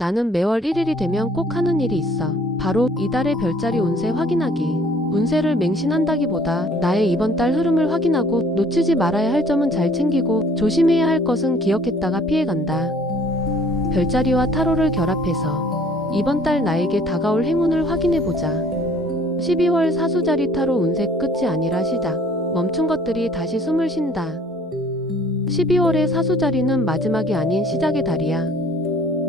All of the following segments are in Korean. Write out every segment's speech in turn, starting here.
나는 매월 1일이 되면 꼭 하는 일이 있어. 바로 이달의 별자리 운세 확인하기. 운세를 맹신한다기보다 나의 이번 달 흐름을 확인하고 놓치지 말아야 할 점은 잘 챙기고 조심해야 할 것은 기억했다가 피해간다. 별자리와 타로를 결합해서 이번 달 나에게 다가올 행운을 확인해보자. 12월 사수자리 타로 운세 끝이 아니라 시작. 멈춘 것들이 다시 숨을 쉰다. 12월의 사수자리는 마지막이 아닌 시작의 달이야.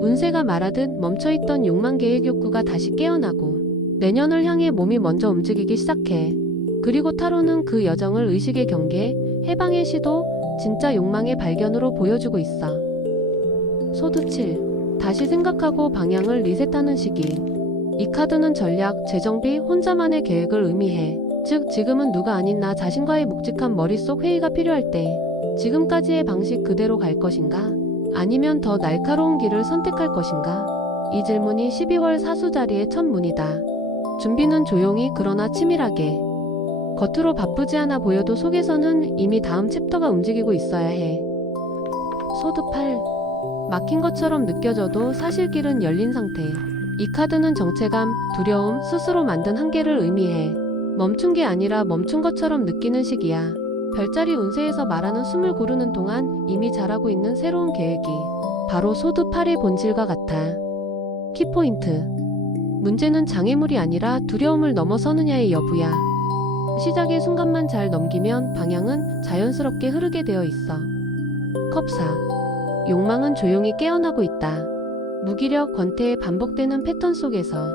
운세가 말하듯 멈춰있던 욕망 계획 욕구가 다시 깨어나고 내년을 향해 몸이 먼저 움직이기 시작해. 그리고 타로는 그 여정을 의식의 경계, 해방의 시도, 진짜 욕망의 발견으로 보여주고 있어. 소드 7. 다시 생각하고 방향을 리셋하는 시기. 이 카드는 전략, 재정비, 혼자만의 계획을 의미해. 즉, 지금은 누가 아닌 나 자신과의 묵직한 머릿속 회의가 필요할 때, 지금까지의 방식 그대로 갈 것인가? 아니면 더 날카로운 길을 선택할 것인가? 이 질문이 12월 사수자리의 첫 문이다. 준비는 조용히 그러나 치밀하게. 겉으로 바쁘지 않아 보여도 속에서는 이미 다음 챕터가 움직이고 있어야 해. 소드 8. 막힌 것처럼 느껴져도 사실 길은 열린 상태. 이 카드는 정체감, 두려움, 스스로 만든 한계를 의미해. 멈춘 게 아니라 멈춘 것처럼 느끼는 시기야. 별자리 운세에서 말하는 숨을 고르는 동안 이미 자라고 있는 새로운 계획이 바로 소드 8의 본질과 같아. 키포인트. 문제는 장애물이 아니라 두려움을 넘어서느냐의 여부야. 시작의 순간만 잘 넘기면 방향은 자연스럽게 흐르게 되어 있어. 컵사. 욕망은 조용히 깨어나고 있다. 무기력, 권태의 반복되는 패턴 속에서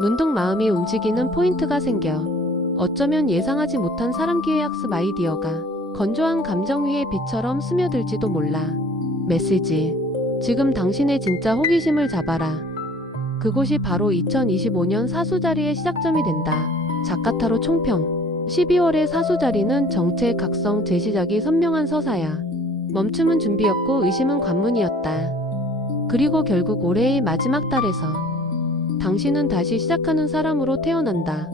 문득 마음이 움직이는 포인트가 생겨. 어쩌면 예상하지 못한 사람 기회 학습 아이디어가 건조한 감정 위에 빛처럼 스며들지도 몰라. 메시지. 지금 당신의 진짜 호기심을 잡아라. 그곳이 바로 2025년 사수자리의 시작점이 된다. 작가타로 총평. 12월의 사수자리는 정체, 각성, 재시작이 선명한 서사야. 멈춤은 준비였고 의심은 관문이었다. 그리고 결국 올해의 마지막 달에서 당신은 다시 시작하는 사람으로 태어난다.